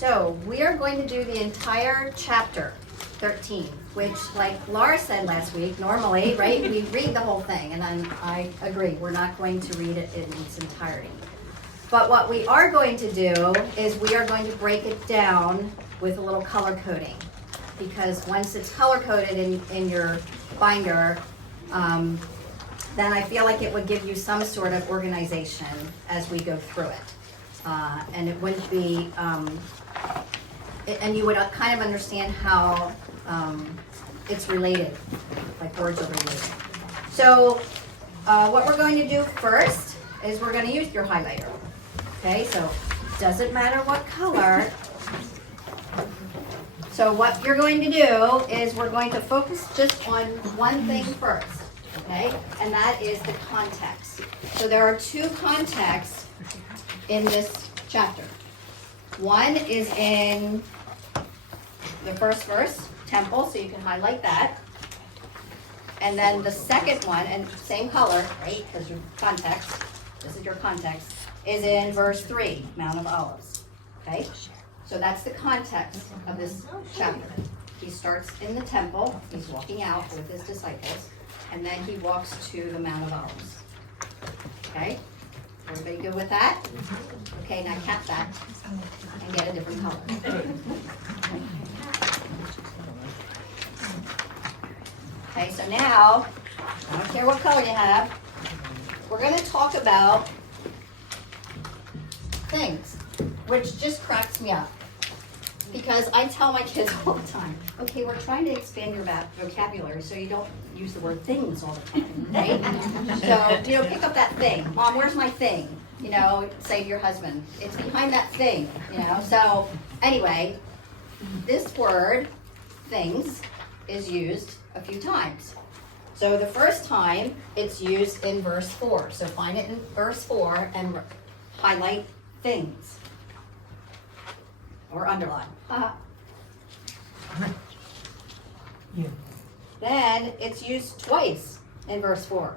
So we are going to do the entire chapter 13, which, like Laura said last week, normally, right, we read the whole thing, and I agree, we're not going to read it in its entirety. But what we are going to do is we are going to break it down with a little color coding, because once it's color coded in your binder, then I feel like it would give you some sort of organization as we go through it. And it wouldn't be, and you would kind of understand how it's related, like words are related. So what we're going to do first is we're going to use your highlighter. Okay, so doesn't matter what color. So what you're going to do is we're going to focus just on one thing first, okay? And that is the context. So there are two contexts in this chapter. One is in the first verse, temple, so you can highlight that. And then the second one, and same color, right, because your context, this is your context, is in verse 3, Mount of Olives, okay? So that's the context of this chapter. He starts in the temple, he's walking out with his disciples, and then he walks to the Mount of Olives, okay? Everybody good with that? Okay, now cap that and get a different color. Okay, so now, I don't care what color you have, we're going to talk about things, which just cracks me up. Because I tell my kids all the time, okay, we're trying to expand your vocabulary so you don't use the word things all the time, right? So, pick up that thing. Mom, where's my thing? Say to your husband, it's behind that thing, So, anyway, this word, things, is used a few times. So the first time, it's used in verse 4. So find it in verse 4 and highlight things. Or underline. Yeah. Then it's used twice in verse 4.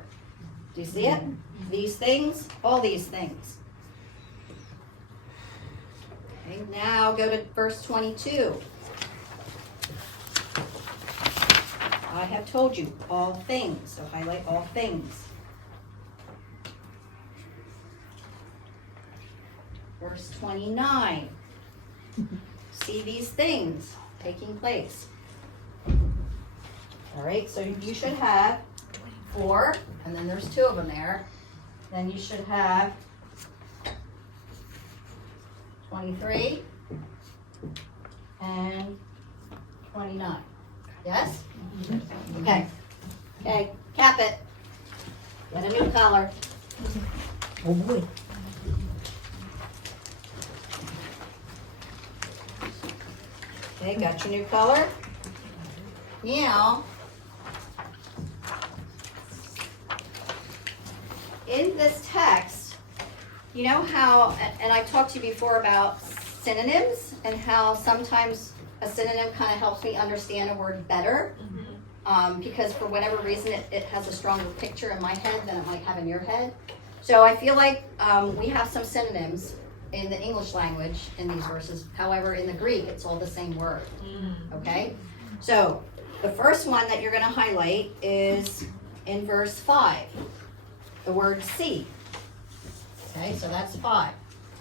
Do you see it? These things, all these things. Okay, now go to verse 22. I have told you all things, so highlight all things. Verse 29. See these things taking place. All right, so you should have 4, and then there's 2 of them there. Then you should have 23 and 29. Yes? Okay. Okay, cap it. Get a new color. Oh boy. Okay, got your new color. Now, in this text, you know how, and I talked to you before about synonyms and how sometimes a synonym kind of helps me understand a word better, because for whatever reason it has a stronger picture in my head than it might have in your head. So I feel like we have some synonyms in the English language in these verses. However, in the Greek, it's all the same word. Okay? So the first one that you're going to highlight is in verse 5, the word see. Okay, so that's 5,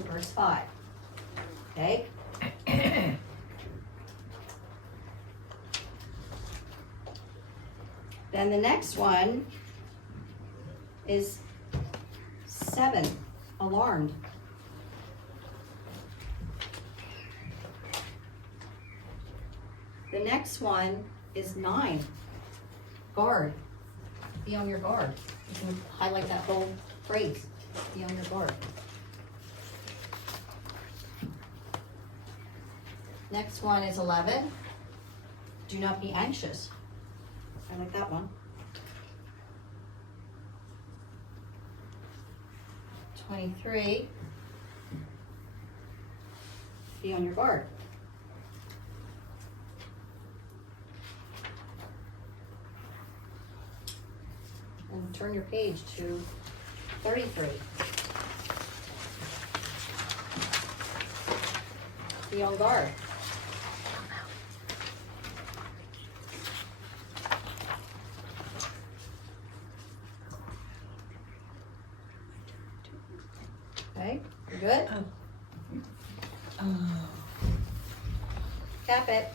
verse 5. Okay? Then the next one is 7, alarmed. The next one is 9, guard. Be on your guard. You can highlight that whole phrase. Be on your guard. Next one is 11. Do not be anxious. I like that one. 23. Be on your guard. And turn your page to 33. be on guard. Okay, you good? Cap it.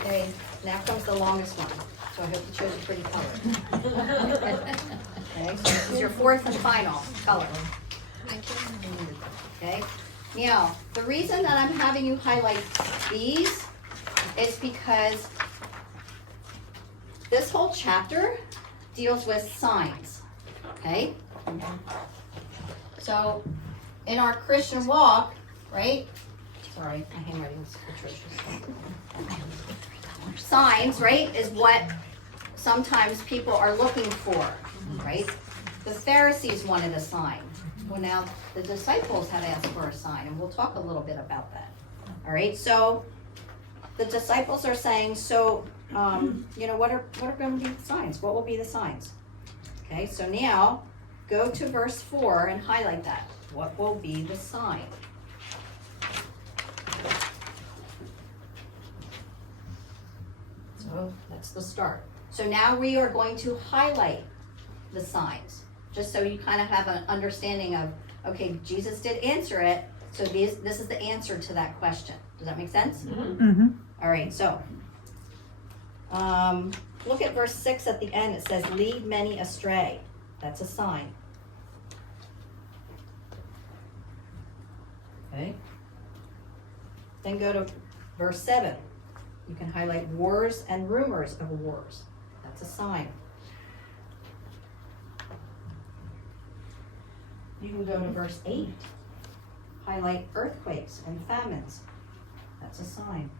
Okay, now comes the longest one, so I hope you chose a pretty color. Okay, so this is your fourth and final color. Okay, now, the reason that I'm having you highlight these is because this whole chapter deals with signs, okay? So, in our Christian walk, right? Sorry, my handwriting is atrocious. Signs, right, is what sometimes people are looking for, right? The Pharisees wanted a sign. Well, now the disciples have asked for a sign, and we'll talk a little bit about that. All right, so the disciples are saying, so, what are going to be the signs? What will be the signs? Okay, so now go to verse 4 and highlight that. What will be the sign? So that's the start. So now we are going to highlight the signs, just so you kind of have an understanding of, okay, Jesus did answer it, so this is the answer to that question. Does that make sense? Mm-hmm. All right, so look at verse 6 at the end. It says, lead many astray. That's a sign. Okay. Then go to verse 7. You can highlight wars and rumors of wars. That's a sign. You can go to verse 8. Highlight earthquakes and famines. That's a sign.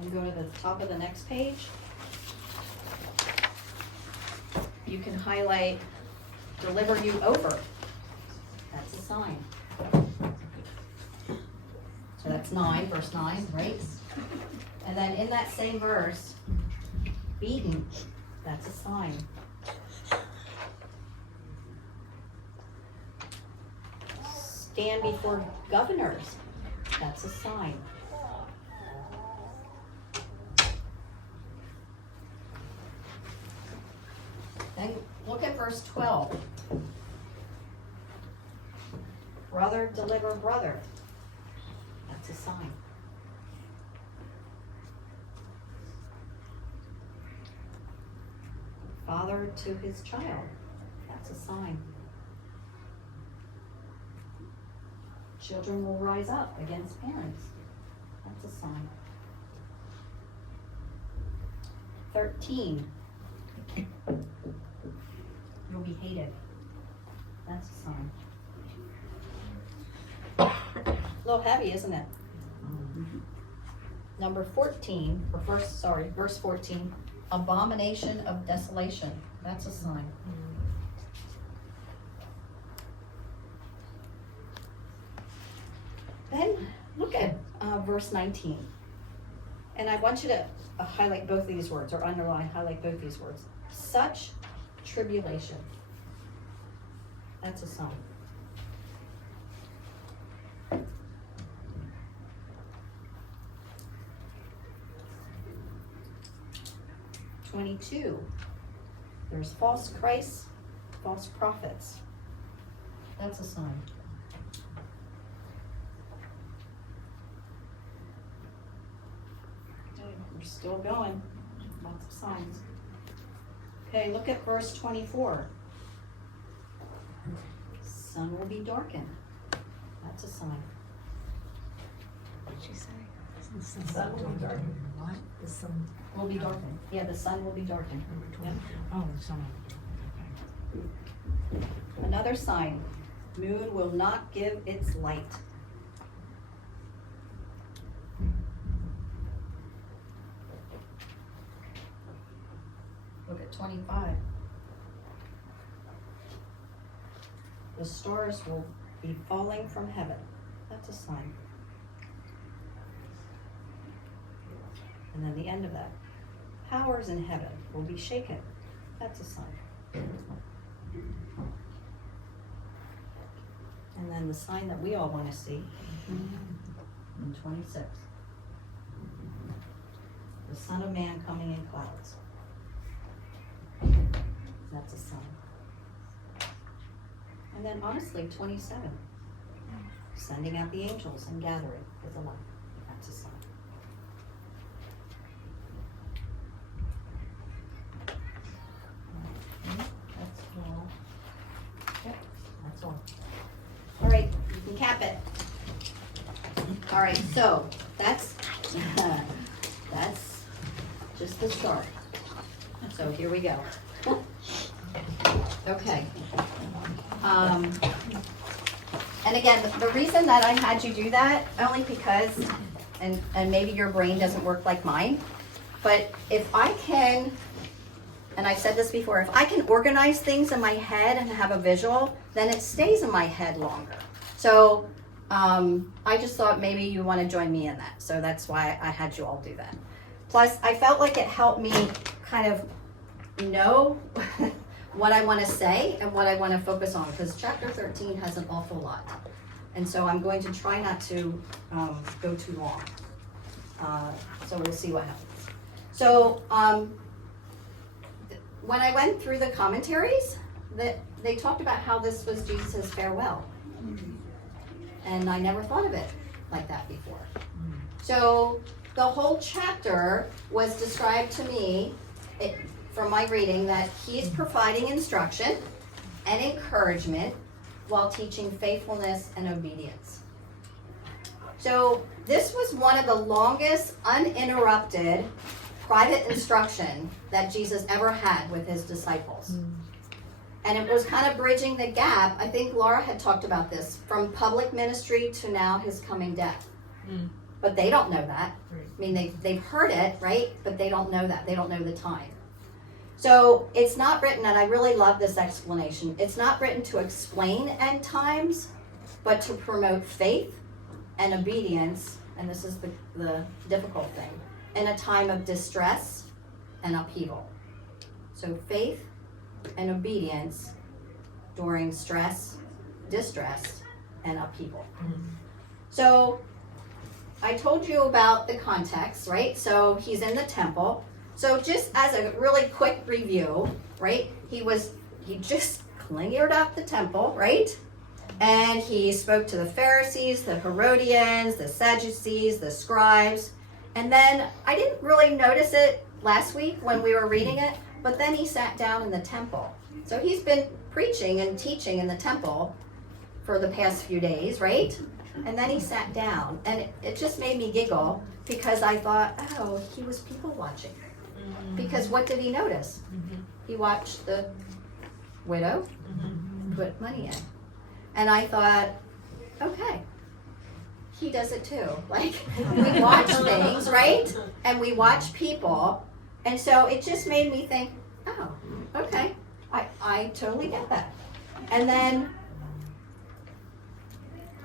And go to the top of the next page. You can highlight deliver you over. That's a sign. So that's 9, verse 9, right? And then in that same verse, beaten, that's a sign. Stand before governors, that's a sign. Then look at verse 12. Brother deliver brother. That's a sign. Father to his child. That's a sign. Children will rise up against parents. That's a sign. 13. You'll be hated. That's a sign. A little heavy, isn't it? Number 14, or verse 14, abomination of desolation. That's a sign. Then look at verse 19. And I want you to highlight both these words, or underline, highlight both these words. Such tribulation. That's a sign. There's false Christs, false prophets. That's a sign. Okay, we're still going. Lots of signs. Okay, look at verse 24. Sun will be darkened. That's a sign. What did she say? The sun will be darkened. What? The sun Will be darkened. Yeah, the sun will be darkened. Yep. Oh, the sun. Okay. Another sign. Moon will not give its light. Look at 25. The stars will be falling from heaven. That's a sign. And then the end of that. Powers in heaven will be shaken. That's a sign. And then the sign that we all want to see in 26. The Son of Man coming in clouds. That's a sign. And then honestly, 27. Sending out the angels and gathering is a light. That's a sign. That's all. Yep, that's all. All right, you can cap it. All right, so that's that's just the start. So here we go. Okay. And again, the reason that I had you do that, only because, and maybe your brain doesn't work like mine, but if I can, and I've said this before, if I can organize things in my head and have a visual, then it stays in my head longer. So I just thought maybe you want to join me in that. So that's why I had you all do that. Plus, I felt like it helped me kind of know what I want to say and what I want to focus on, because chapter 13 has an awful lot. And so I'm going to try not to go too long. So we'll see what happens. So when I went through the commentaries, they talked about how this was Jesus' farewell. And I never thought of it like that before. So the whole chapter was described to me, from my reading, that he's providing instruction and encouragement while teaching faithfulness and obedience. So this was one of the longest uninterrupted private instruction that Jesus ever had with his disciples. And it was kind of bridging the gap. I think Laura had talked about this, from public ministry to now his coming death. But they don't know that. I mean, they've heard it, right? But they don't know that. They don't know the time. So it's not written, and I really love this explanation, it's not written to explain end times, but to promote faith and obedience, and this is the difficult thing, in a time of distress and upheaval. So faith and obedience during stress, distress, and upheaval. So I told you about the context, right? So he's in the temple. So just as a really quick review, right? He just cleared up the temple, right? And he spoke to the Pharisees, the Herodians, the Sadducees, the scribes. And then I didn't really notice it last week when we were reading it, but then he sat down in the temple. So he's been preaching and teaching in the temple for the past few days, right? And then he sat down, and it just made me giggle because I thought, oh, he was people watching. Because what did he notice? He watched the widow put money in. And I thought, okay, he does it too. Like, we watch things, right? And we watch people. And so it just made me think, oh, okay, I totally get that. And then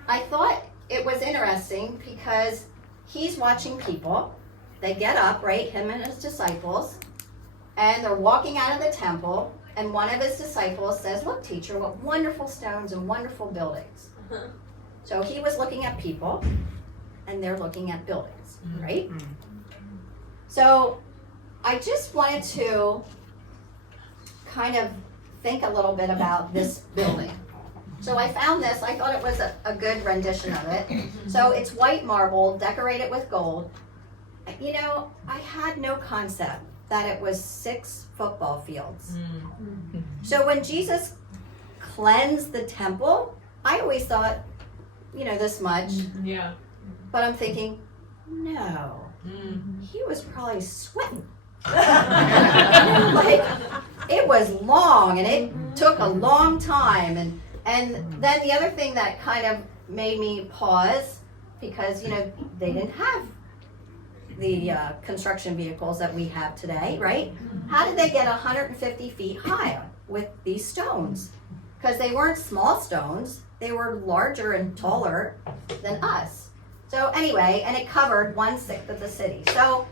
I thought it was interesting because he's watching people. They get up, right, him and his disciples, and they're walking out of the temple, and one of his disciples says, look, teacher, what wonderful stones and wonderful buildings. So he was looking at people, and they're looking at buildings, right? So I just wanted to kind of think a little bit about this building. So I found this, I thought it was a good rendition of it. So it's white marble, decorated with gold. You know, I had no concept that it was 6 football fields. So when Jesus cleansed the temple, I always thought, you know, this much. Yeah. But I'm thinking, no, he was probably sweating. Like, it was long, and it took a long time. And then the other thing that kind of made me pause, because, you know, they didn't have the construction vehicles that we have today, right? How did they get 150 feet high with these stones? Because they weren't small stones, they were larger and taller than us. So anyway, and it covered 1/6 of the city. So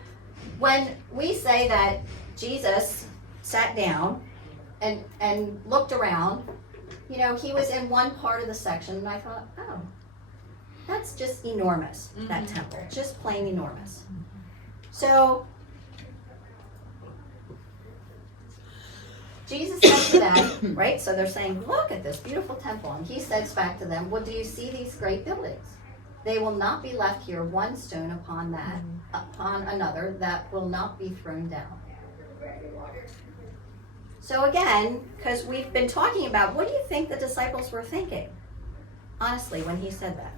when we say that Jesus sat down and looked around, you know, he was in one part of the section, and I thought, oh, that's just enormous, that temple, just plain enormous. So, Jesus said to them, right, so they're saying, look at this beautiful temple. And he says back to them, well, do you see these great buildings? They will not be left here, one stone upon another, that will not be thrown down. So again, because we've been talking about, what do you think the disciples were thinking? Honestly, when he said that.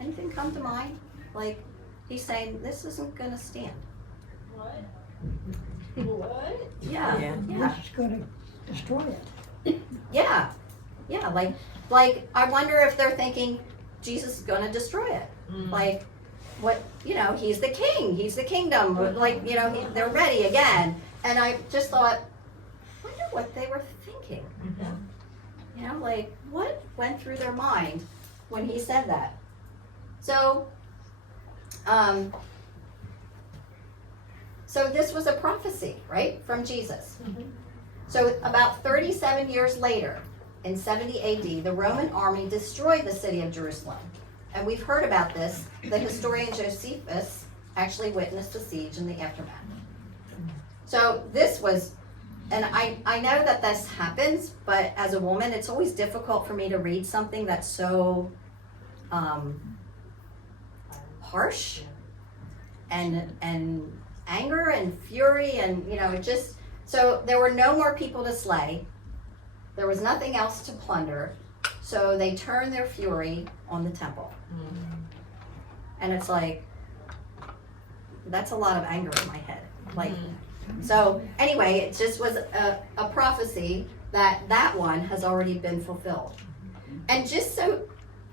Anything come to mind? Like, he's saying, this isn't going to stand. What? What? Yeah. He's gonna destroy it. Yeah. Like, I wonder if they're thinking, Jesus is going to destroy it. Like, what, you know, he's the king. He's the kingdom. Like, you know, they're ready again. And I just thought, I wonder what they were thinking. You know, like, what went through their mind when he said that? So, so this was a prophecy, right, from Jesus. So about 37 years later, in 70 AD, the Roman army destroyed the city of Jerusalem. And we've heard about this. The historian Josephus actually witnessed the siege and the aftermath. So this was, and I know that this happens, but as a woman, it's always difficult for me to read something that's so harsh and anger and fury, and you know, it just, so there were no more people to slay. There was nothing else to plunder. So they turned their fury on the temple. And it's like, that's a lot of anger in my head. Like, so anyway, it just was a prophecy that one has already been fulfilled. And just so,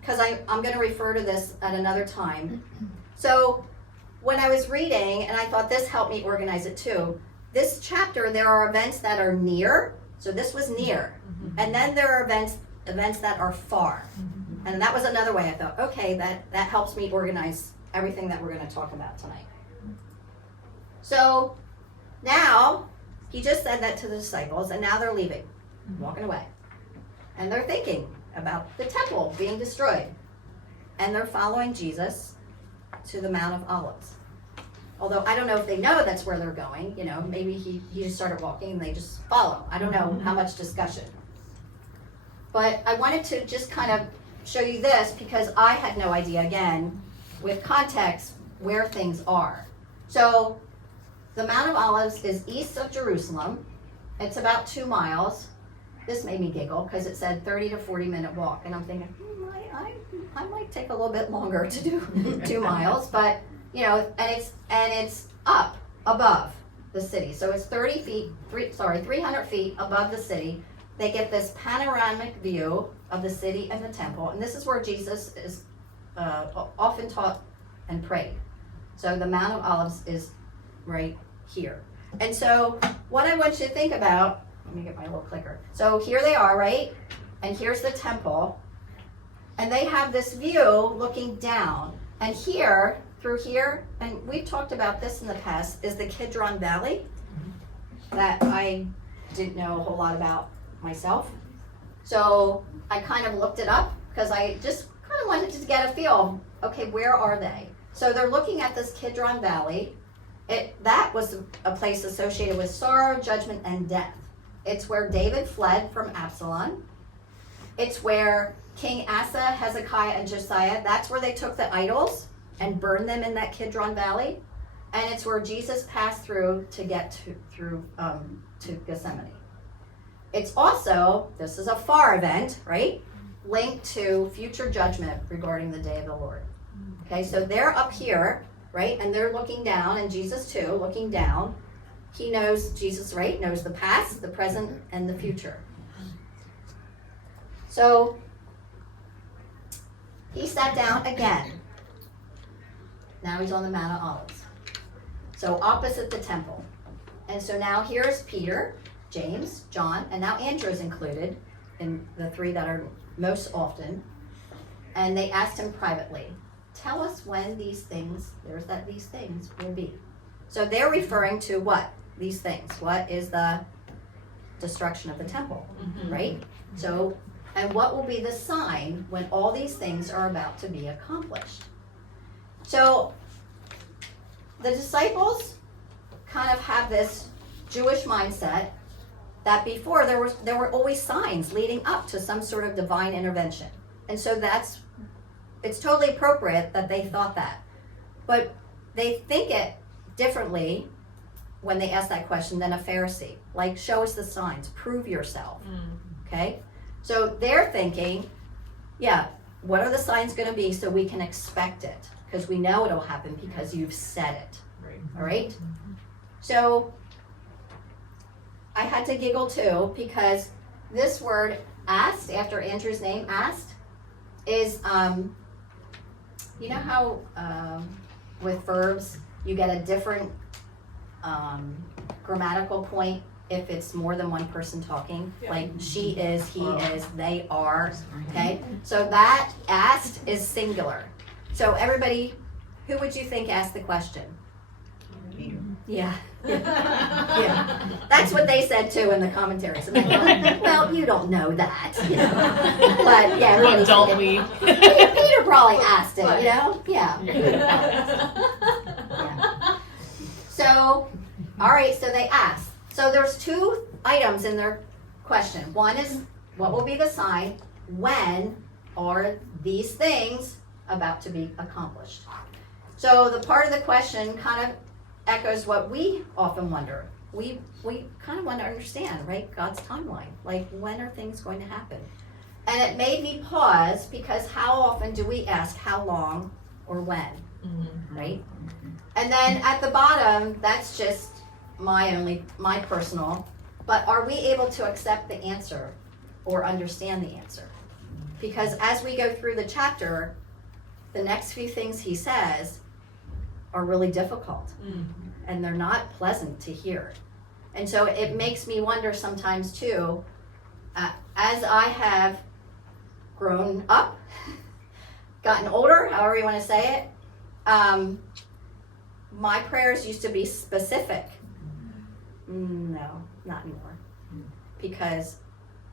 because I'm going to refer to this at another time. So when I was reading, and I thought this helped me organize it too, this chapter, there are events that are near. So this was near. And then there are events that are far. And that was another way I thought, okay, that helps me organize everything that we're going to talk about tonight. So now, he just said that to the disciples, and now they're leaving, walking away. And they're thinking about the temple being destroyed. And they're following Jesus to the Mount of Olives. Although I don't know if they know that's where they're going. You know, maybe he just started walking and they just follow. I don't know how much discussion. But I wanted to just kind of show you this because I had no idea, again, with context, where things are. So the Mount of Olives is east of Jerusalem. It's about 2 miles. This made me giggle because it said 30 to 40 minute walk. And I'm thinking, I might take a little bit longer to do 2 miles. But, you know, and it's up above the city. So it's 300 feet above the city. They get this panoramic view of the city and the temple. And this is where Jesus is often taught and prayed. So the Mount of Olives is right here. And so what I want you to think about, let me get my little clicker. So here they are, right? And here's the temple. And they have this view looking down. And here, through here, and we've talked about this in the past, is the Kidron Valley that I didn't know a whole lot about myself. So I kind of looked it up because I just kind of wanted to get a feel, okay, where are they? So they're looking at this Kidron Valley. That was a place associated with sorrow, judgment, and death. It's where David fled from Absalom. It's where King Asa, Hezekiah, and Josiah, that's where they took the idols and burned them in that Kidron Valley. And it's where Jesus passed through to get to Gethsemane. It's also, this is a far event, right? Linked to future judgment regarding the day of the Lord. Okay, so they're up here, right? And they're looking down, and Jesus too, looking down. He knows, Jesus, right, knows the past, the present, and the future. So he sat down again. Now he's on the Mount of Olives. So opposite the temple. And so now here's Peter, James, John, and now Andrew is included in the 3 that are most often. And they asked him privately, tell us when these things will be. So they're referring to what? These things. What is the destruction of the temple, right? So, and what will be the sign when all these things are about to be accomplished? So, the disciples kind of have this Jewish mindset that before there were always signs leading up to some sort of divine intervention. And so it's totally appropriate that they thought that. But they think it differently when they ask that question than a Pharisee. Like, show us the signs, prove yourself. Okay? So they're thinking, yeah, what are the signs going to be so we can expect it? Because we know it'll happen because you've said it. Right. All right? So I had to giggle too because this word asked, after Andrew's name, asked, is, you know how with verbs you get a different grammatical point if it's more than one person talking? Yeah. Like she is, he is, they are, okay? So that asked is singular. So everybody, who would you think asked the question? Yeah. Yeah. That's what they said too in the commentaries. And they were like, well, you don't know that. You know? But yeah, But really. don't we? Peter probably asked it, you know? Yeah. So, all right, so they asked. So there's two items in their question. One is, what will be the sign? When are these things about to be accomplished? So the part of the question kind of echoes what we often wonder. We kind of want to understand, right? God's timeline. Like, when are things going to happen? And it made me pause because how often do we ask how long or when, right? And then at the bottom, that's just my personal, but are we able to accept the answer or understand the answer? Because as we go through the chapter, the next few things he says are really difficult and they're not pleasant to hear. And so it makes me wonder sometimes too, as I have grown up, gotten older, however you want to say it, my prayers used to be specific. No, not anymore. Because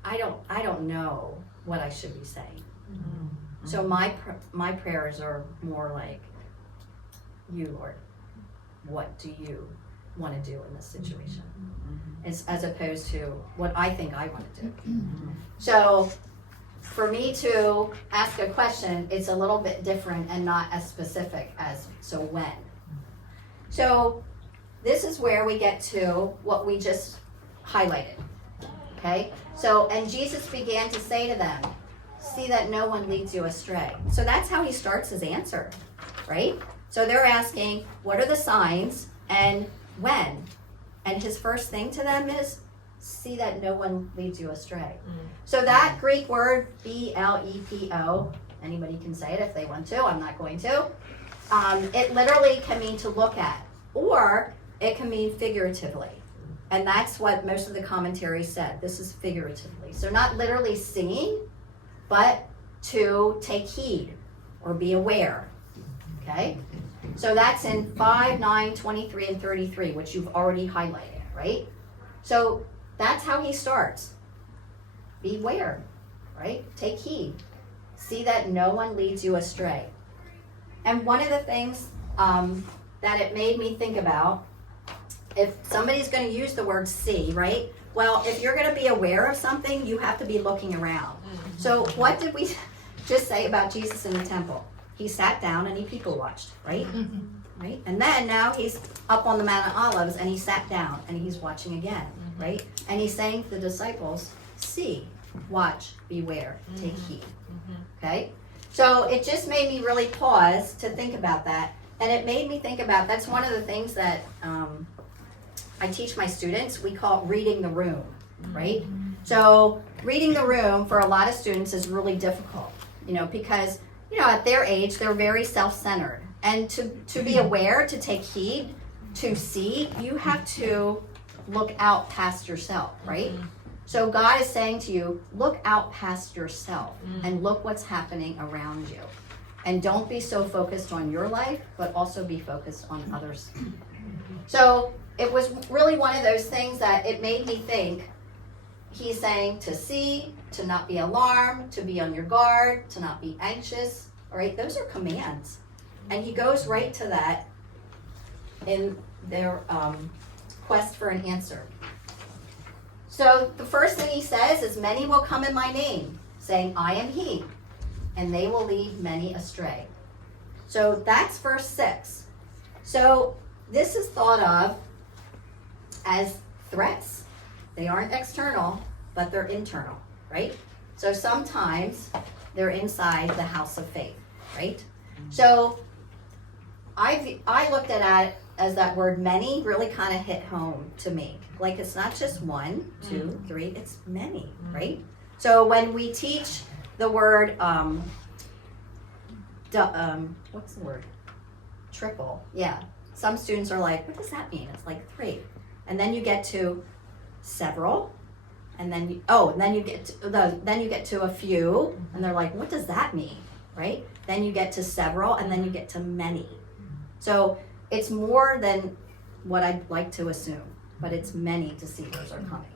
I don't know what I should be saying. So my prayers are more like, you, Lord, what do you want to do in this situation? As opposed to what I think I want to do. So for me to ask a question, it's a little bit different and not as specific as, so when? So this is where we get to what we just highlighted, okay? So, and Jesus began to say to them, see that no one leads you astray. So that's how he starts his answer, right? So they're asking, what are the signs and when? And his first thing to them is, see that no one leads you astray. So that Greek word, B-L-E-P-O, anybody can say it if they want to, I'm not going to. It literally can mean to look at, or it can mean figuratively. And that's what most of the commentaries said. This is figuratively. So not literally seeing, but to take heed or be aware. Okay? So that's in 5, 9, 23, and 33, which you've already highlighted, right? So that's how he starts. Beware, right? Take heed. See that no one leads you astray. And one of the things that it made me think about, if somebody's going to use the word see, right? Well, if you're going to be aware of something, you have to be looking around. So what did we just say about Jesus in the temple? He sat down and he people watched, right? Right? And then now he's up on the Mount of Olives and he sat down and he's watching again, right? And he's saying to the disciples, see, watch, beware, take heed. Okay? So it just made me really pause to think about that. And it made me think about, that's one of the things that I teach my students. We call it reading the room, right? So reading the room for a lot of students is really difficult, because, at their age, they're very self-centered. And to be aware, to take heed, to see, you have to look out past yourself, right? So God is saying to you, look out past yourself and look what's happening around you. And don't be so focused on your life, but also be focused on others. So it was really one of those things that it made me think, he's saying to see, to not be alarmed, to be on your guard, to not be anxious. All right, those are commands. And he goes right to that in their quest for an answer. So the first thing he says is, many will come in my name, saying, I am he, and they will lead many astray. So that's verse 6. So this is thought of as threats. They aren't external, but they're internal, right? So sometimes they're inside the house of faith, right? So I looked at it as that word many really kind of hit home to me. Like, it's not just 1, 2, 3, it's many, right? So when we teach the word, what's the word? Triple, yeah. Some students are like, what does that mean? It's like 3. And then you get to several, and then then you get to a few, and they're like, what does that mean, right? Then you get to several, and then you get to many. So it's more than what I'd like to assume, but it's many deceivers are coming.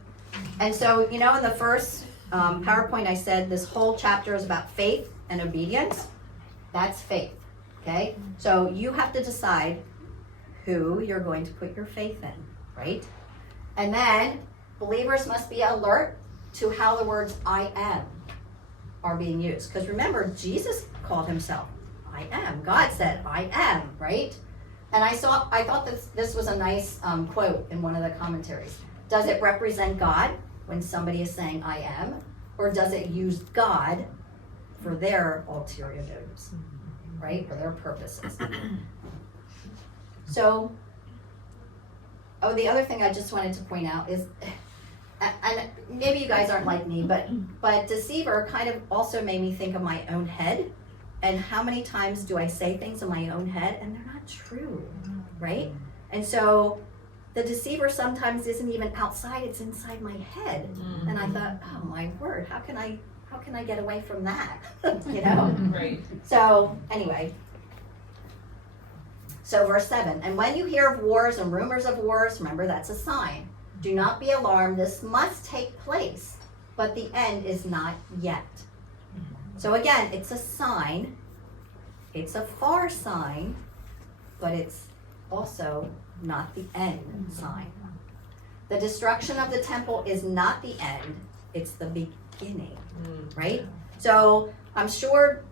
And so, in the first PowerPoint I said this whole chapter is about faith and obedience. That's faith, okay? So you have to decide who you're going to put your faith in, right? And then believers must be alert to how the words I am are being used. Because remember, Jesus called himself I am. God said I am, right? And I thought this was a nice quote in one of the commentaries. Does it represent God when somebody is saying I am? Or does it use God for their ulterior motives, right? For their purposes. So, the other thing I just wanted to point out is, and maybe you guys aren't like me, but deceiver kind of also made me think of my own head. And how many times do I say things in my own head and they're not true, right? And so the deceiver sometimes isn't even outside, it's inside my head. And I thought, oh my word, how can I get away from that? Right. So anyway, so verse 7, and when you hear of wars and rumors of wars, remember that's a sign. Do not be alarmed, this must take place, but the end is not yet. So again, it's a sign, it's a far sign, but it's also not the end sign. The destruction of the temple is not the end, it's the beginning, right? So I'm sure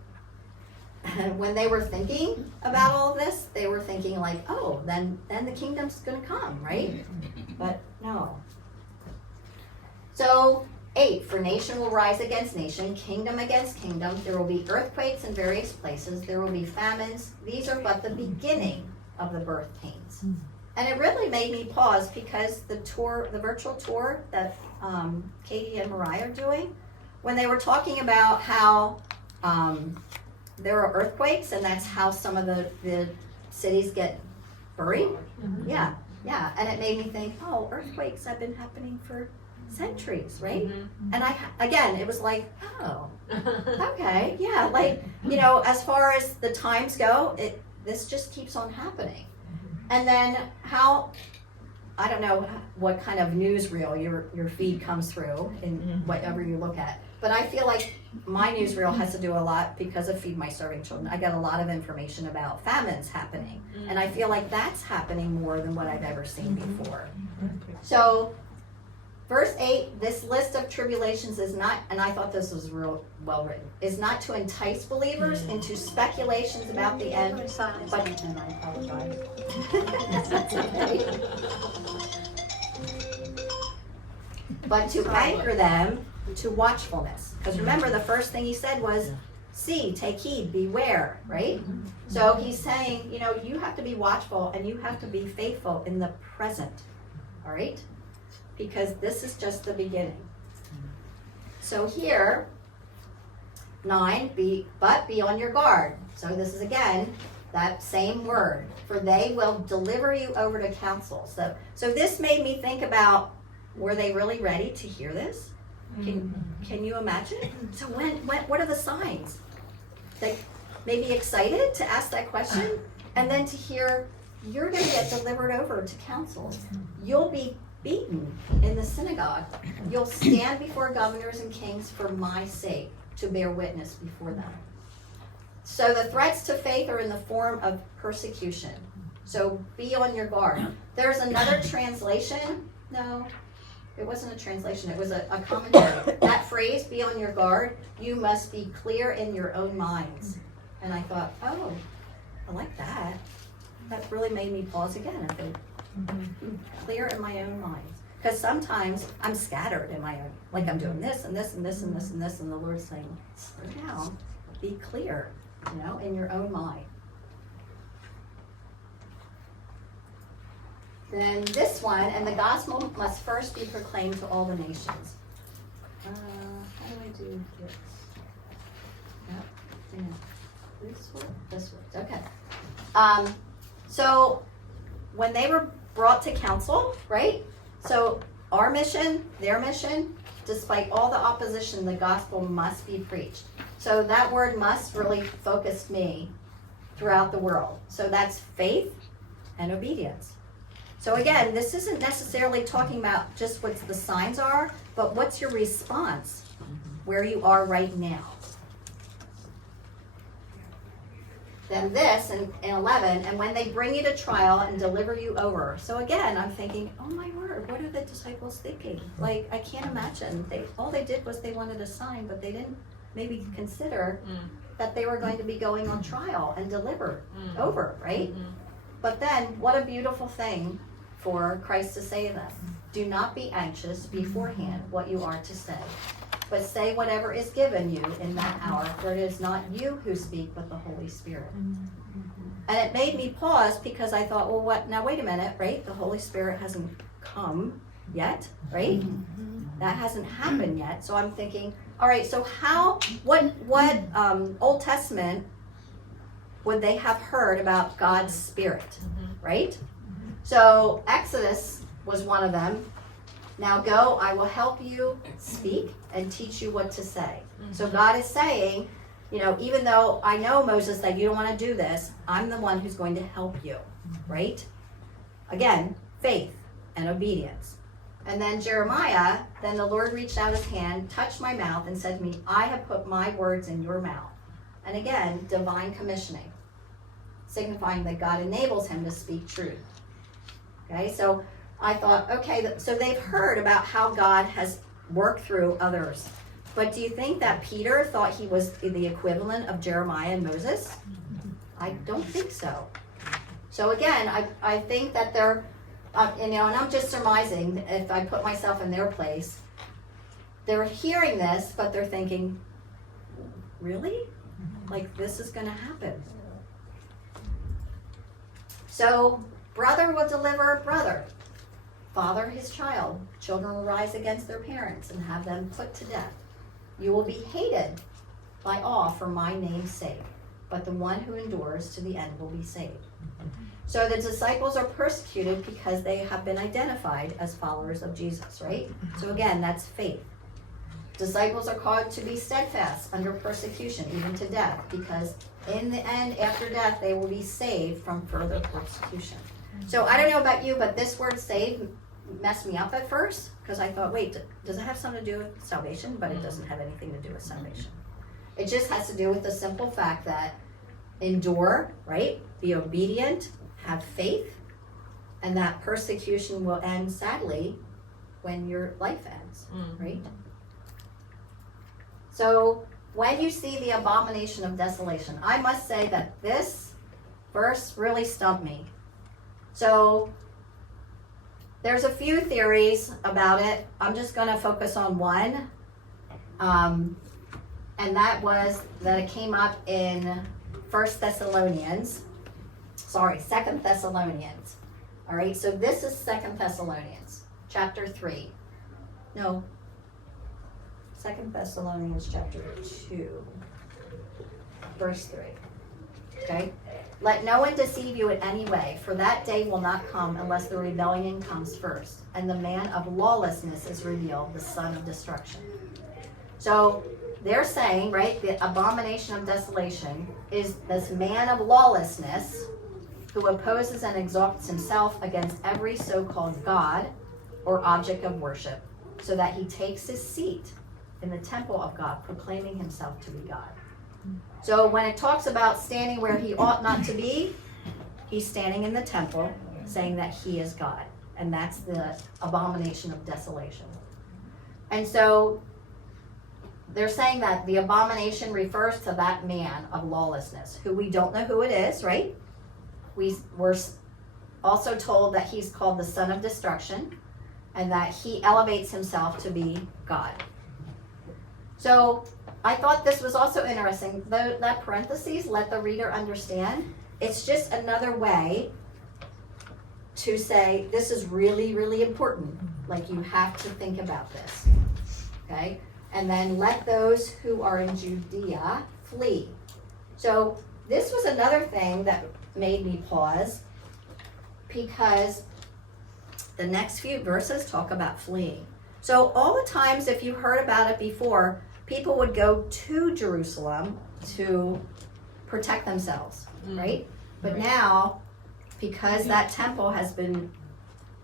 when they were thinking about all of this, they were thinking like, oh, then the kingdom's gonna come, right? But no. So 8, for nation will rise against nation, kingdom against kingdom. There will be earthquakes in various places. There will be famines. These are but the beginning of the birth pains. And it really made me pause because the virtual tour that Katie and Mariah are doing, when they were talking about how there are earthquakes and that's how some of the cities get buried. Yeah. And it made me think, oh, earthquakes have been happening for centuries, right? And again, it was like, oh, okay, yeah, like, as far as the times go, this just keeps on happening. And then I don't know what kind of newsreel your feed comes through in whatever you look at, but I feel like my newsreel has to do a lot because of Feed My Starving Children. I get a lot of information about famines happening, and I feel like that's happening more than what I've ever seen before. So verse 8, this list of tribulations is not, and I thought this was real well written, is not to entice believers into speculations about the end, but and I apologize. That's okay. But to anchor them to watchfulness. Because remember, the first thing he said was, see, take heed, beware, right? So he's saying, you have to be watchful and you have to be faithful in the present, all right? Because this is just the beginning. So here, 9, but be on your guard. So this is again, that same word, for they will deliver you over to council. So this made me think about, were they really ready to hear this? Can you imagine? So what are the signs? They may be excited to ask that question, and then to hear, you're going to get delivered over to council. You'll be beaten in the synagogue. You'll stand before governors and kings for my sake to bear witness before them. So the threats to faith are in the form of persecution. So be on your guard. There's another translation. No, it wasn't a translation. It was a commentary. That phrase, be on your guard, you must be clear in your own minds. And I thought, oh, I like that. That really made me pause again and think, clear in my own mind. Because sometimes I'm scattered in my own, like I'm doing this and this and this and this and this, and the Lord's saying, slow down, be clear, in your own mind. Then this one, and the gospel must first be proclaimed to all the nations. How do I do this? Yep. This one, okay. So when they were brought to council, right? So our mission, their mission, despite all the opposition, the gospel must be preached. So that word must really focused me throughout the world. So that's faith and obedience. So again, this isn't necessarily talking about just what the signs are, but what's your response where you are right now. Then this in 11, and when they bring you to trial and deliver you over. So again, I'm thinking, oh my word, what are the disciples thinking? Like, I can't imagine. All they did was they wanted a sign, but they didn't maybe consider that they were going to be going on trial and delivered over, right? But then, what a beautiful thing for Christ to say to them. Do not be anxious beforehand what you are to say, but say whatever is given you in that hour, for it is not you who speak, but the Holy Spirit. And it made me pause because I thought, well, what? Now, wait a minute, right? The Holy Spirit hasn't come yet, right? That hasn't happened yet. So I'm thinking, all right, so what Old Testament would they have heard about God's Spirit, right? So Exodus was one of them. Now go, I will help you speak and teach you what to say. So God is saying, even though I know, Moses, that you don't want to do this, I'm the one who's going to help you, right? Again, faith and obedience. And then Jeremiah, then the Lord reached out his hand, touched my mouth, and said to me, I have put my words in your mouth. And again, divine commissioning, signifying that God enables him to speak truth. Okay, so I thought, okay, so they've heard about how God has worked through others. But do you think that Peter thought he was the equivalent of Jeremiah and Moses? I don't think so. So again, I think that they're, and I'm just surmising, if I put myself in their place, they're hearing this, but they're thinking, really? Like, this is going to happen. So, brother will deliver brother. Father his child. Children will rise against their parents and have them put to death. You will be hated by all for my name's sake, but the one who endures to the end will be saved. So the disciples are persecuted because they have been identified as followers of Jesus, right? So again, that's faith. Disciples are called to be steadfast under persecution, even to death, because in the end, after death, they will be saved from further persecution. So I don't know about you, but this word saved messed me up at first, because I thought, wait, does it have something to do with salvation? But it doesn't have anything to do with salvation. It just has to do with the simple fact that endure, right? Be obedient, have faith, and that persecution will end, sadly, when your life ends, right? So when you see the abomination of desolation, I must say that this verse really stumped me. So there's a few theories about it. I'm just going to focus on one. And that was that it came up in 2 Thessalonians. All right, so this is 2 Thessalonians, chapter 3. No, 2 Thessalonians chapter 2, verse 3. Okay? Let no one deceive you in any way, for that day will not come unless the rebellion comes first, and the man of lawlessness is revealed, the son of destruction. So they're saying, right, the abomination of desolation is this man of lawlessness who opposes and exalts himself against every so-called God, or object of worship, so that he takes his seat in the temple of God, proclaiming himself to be God. So when it talks about standing where he ought not to be, he's standing in the temple saying that he is God. And that's the abomination of desolation. And so they're saying that the abomination refers to that man of lawlessness, who we don't know who it is, right? We're also told that he's called the son of destruction, and that he elevates himself to be God. So I thought this was also interesting. That parentheses, let the reader understand, it's just another way to say this is really, really important. Like, you have to think about this. Okay? And then let those who are in Judea flee. So this was another thing that made me pause, because the next few verses talk about fleeing. So all the times, if you heard about it before, people would go to Jerusalem to protect themselves, right? But now, because that temple has been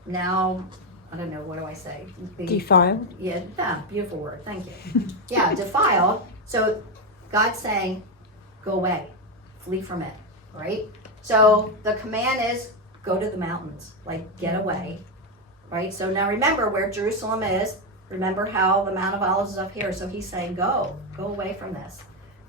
now, I don't know, what do I say? Defiled? Yeah, beautiful word, thank you. Yeah, defiled. So God's saying, go away, flee from it, right? So the command is, go to the mountains, like, get away, right? So now remember where Jerusalem is. Remember how the Mount of Olives is up here. So he's saying, go away from this.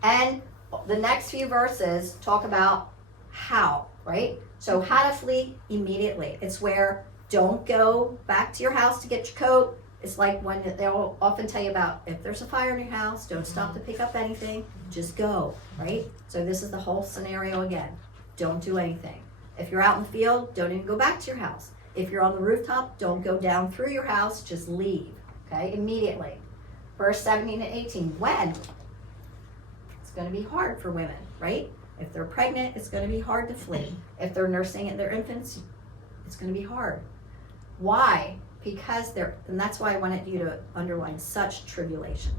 And the next few verses talk about how, right? So how to flee immediately. It's where, don't go back to your house to get your coat. It's like when they'll often tell you about, if there's a fire in your house, don't stop to pick up anything, just go, right? So this is the whole scenario again. Don't do anything. If you're out in the field, don't even go back to your house. If you're on the rooftop, don't go down through your house, just leave, okay, immediately. Verse 17 and 18, when? It's going to be hard for women, right? If they're pregnant, it's going to be hard to flee. If they're nursing their infants, it's going to be hard. Why? Because and that's why I wanted you to underline such tribulation.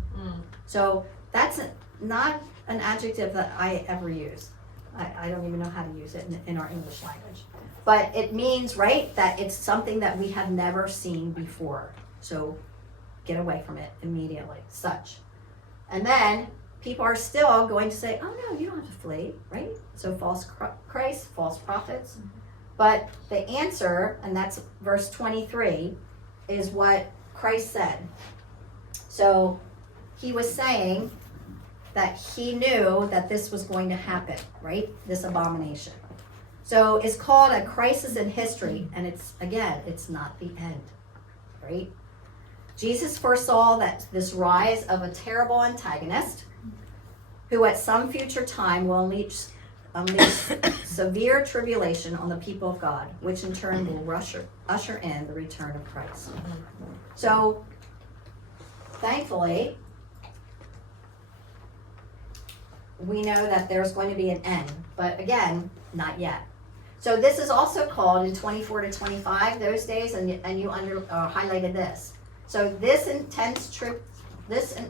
So that's not an adjective that I ever use. I don't even know how to use it in our English language. But it means, right, that it's something that we have never seen before. So get away from it immediately, such. And then people are still going to say, oh no, you don't have to flee, right? So false Christ, false prophets. But the answer, and that's verse 23, is what Christ said. So he was saying that he knew that this was going to happen, right? This abomination. So it's called a crisis in history, and it's not the end, right? Jesus foresaw that this rise of a terrible antagonist, who at some future time will unleash severe tribulation on the people of God, which in turn will usher in the return of Christ. So, thankfully, we know that there's going to be an end, but again, not yet. So this is also called in 24 to 25, those days, and you highlighted this. So this intense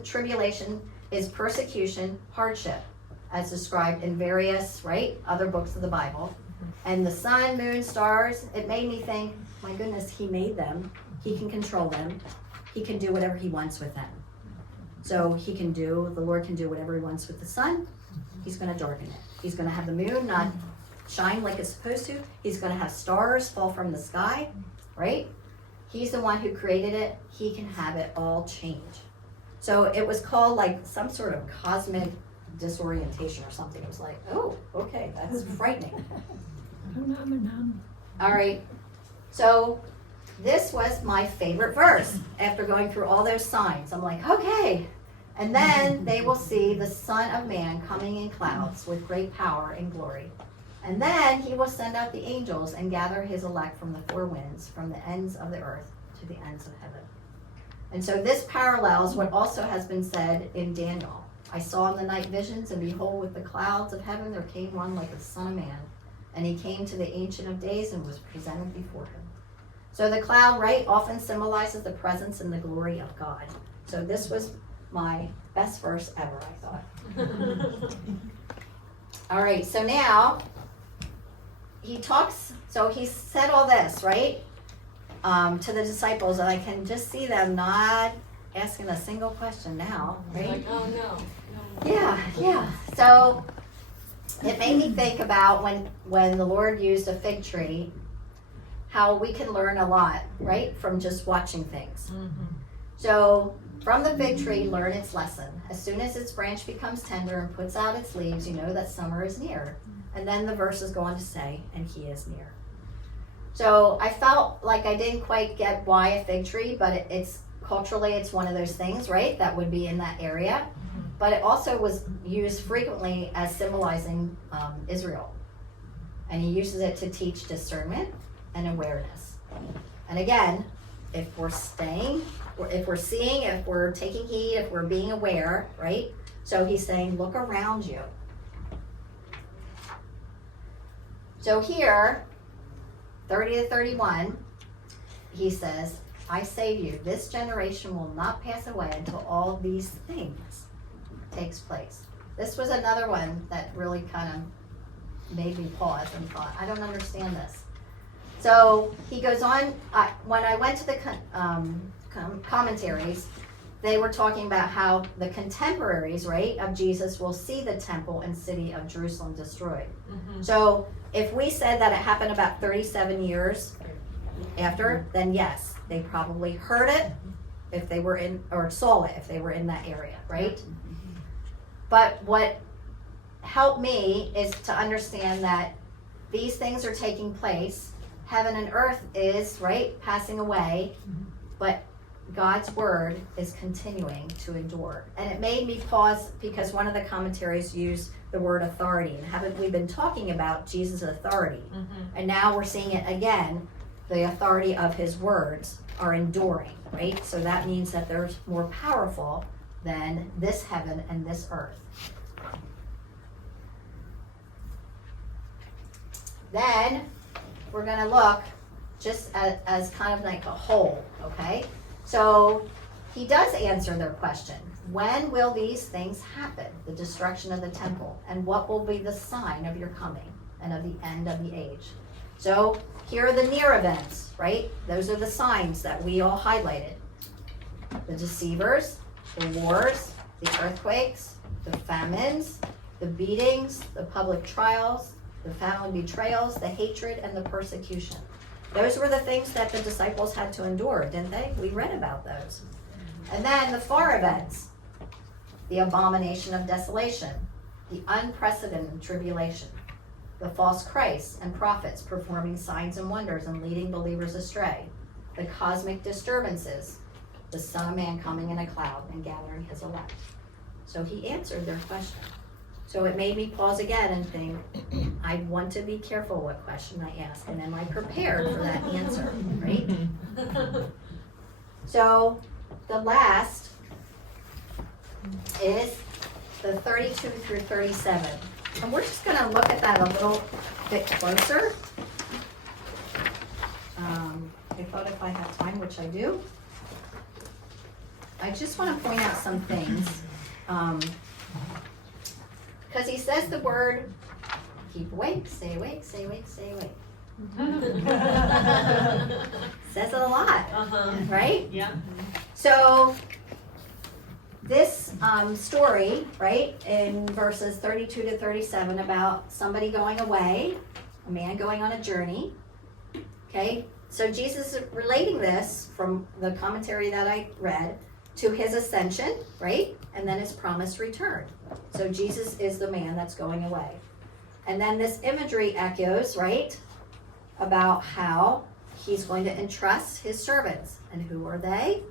tribulation is persecution, hardship, as described in various, right, other books of the Bible. And the sun, moon, stars, it made me think, my goodness, he made them. He can control them. He can do whatever he wants with them. So the Lord can do whatever he wants with the sun. He's going to darken it. He's going to have the moon not shine like it's supposed to. He's going to have stars fall from the sky, right? He's the one who created it. He can have it all change. So it was called like some sort of cosmic disorientation or something. It was like, oh, okay, that's frightening. All right. So this was my favorite verse after going through all those signs. I'm like, okay. And then they will see the Son of Man coming in clouds with great power and glory. And then he will send out the angels and gather his elect from the four winds, from the ends of the earth to the ends of heaven. And so this parallels what also has been said in Daniel. I saw in the night visions, and behold, with the clouds of heaven there came one like the Son of Man. And he came to the Ancient of Days and was presented before him. So the cloud, right, often symbolizes the presence and the glory of God. So this was my best verse ever, I thought. All right, so now he talks, so he said all this, right? to the disciples, and I can just see them not asking a single question now, right? Like, oh no. Yeah. So it made me think about when the Lord used a fig tree, how we can learn a lot, right, from just watching things. So from the fig tree, learn its lesson. As soon as its branch becomes tender and puts out its leaves, you know that summer is near. And then the verses go on to say, and he is near. So I felt like I didn't quite get why a fig tree, but it's culturally, it's one of those things, right, that would be in that area. But it also was used frequently as symbolizing Israel. And he uses it to teach discernment and awareness. And again, if we're staying, if we're seeing, if we're taking heed, if we're being aware, right? So he's saying, look around you. So here, 30 to 31, he says, I say to you, this generation will not pass away until all these things takes place. This was another one that really kind of made me pause and thought, I don't understand this. So he goes on, when I went to the commentaries, they were talking about how the contemporaries, right, of Jesus will see the temple and city of Jerusalem destroyed. So if we said that it happened about 37 years after, then yes, they probably heard it if they were in, or saw it if they were in that area, right? But what helped me is to understand that these things are taking place. Heaven and earth is, right, passing away, but God's word is continuing to endure. And it made me pause because one of the commentaries used the word authority. And haven't we been talking about Jesus' authority? And now we're seeing it again. The authority of his words are enduring, right? So that means that they're more powerful than this heaven and this earth. Then we're going to look just as kind of like a whole, okay? So he does answer their question. When will these things happen? The destruction of the temple. And what will be the sign of your coming and of the end of the age? So here are the near events, right? Those are the signs that we all highlighted. The deceivers, the wars, the earthquakes, the famines, the beatings, the public trials, the family betrayals, the hatred, and the persecution. Those were the things that the disciples had to endure, didn't they? We read about those. And then the far events, the abomination of desolation, the unprecedented tribulation, the false Christs and prophets performing signs and wonders and leading believers astray, the cosmic disturbances, the Son of Man coming in a cloud and gathering his elect. So he answered their question. So it made me pause again and think, I want to be careful what question I ask, and am I prepared for that answer, right? So the last is the 32 through 37. And we're just going to look at that a little bit closer. I thought if I have time, which I do, I just want to point out some things. Because he says the word, keep awake, stay awake, stay awake, stay awake. Says it a lot, right? Yeah. So this story, right, in verses 32 to 37 about somebody going away, a man going on a journey, okay? So Jesus is relating this from the commentary that I read to his ascension, right? And then his promised return. So Jesus is the man that's going away. And then this imagery echoes, right, about how he's going to entrust his servants. And who are they?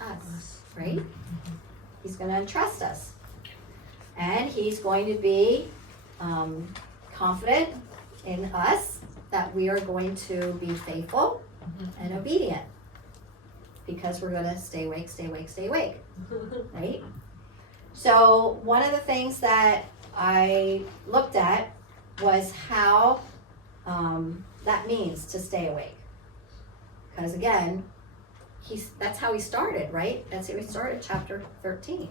Us, right? He's going to entrust us. And he's going to be confident in us that we are going to be faithful and obedient. Because we're going to stay awake, stay awake, stay awake, right? So one of the things that I looked at was how that means to stay awake. Because again, that's how he started, right? That's how he started chapter 13.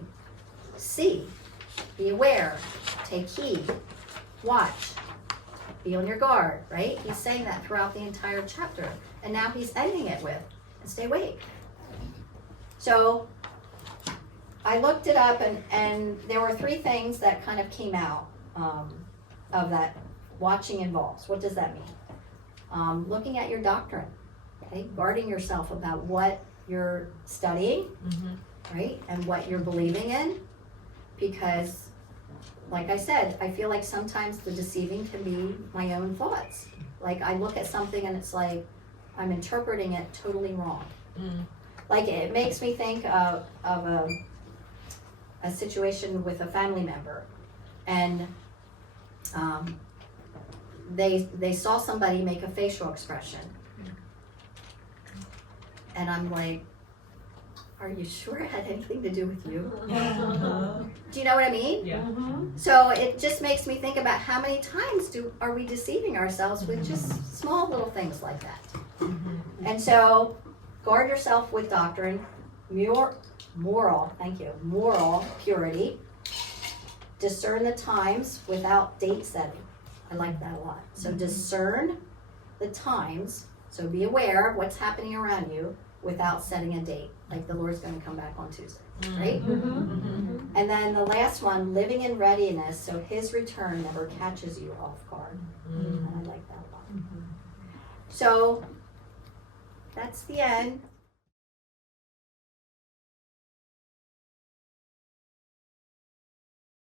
See, be aware, take heed, watch. be on your guard, right? He's saying that throughout the entire chapter. And now he's ending it with, and stay awake. So I looked it up, and there were 3 things that kind of came out of that watching involves. What does that mean? Looking at your doctrine, okay? Guarding yourself about what you're studying, right? And what you're believing in. Because, like I said, I feel like sometimes the deceiving can be my own thoughts. Like I look at something and it's like I'm interpreting it totally wrong. Like it makes me think of a situation with a family member, and they saw somebody make a facial expression, and I'm like, are you sure it had anything to do with you? Do you know what I mean? Yeah. So it just makes me think about how many times are we deceiving ourselves with just small little things like that. And so guard yourself with doctrine, moral purity, discern the times without date setting. I like that a lot. So discern the times, so be aware of what's happening around you without setting a date. Like the Lord's gonna come back on Tuesday, right? And then the last one, living in readiness, so his return never catches you off guard. And I like that a lot. So that's the end.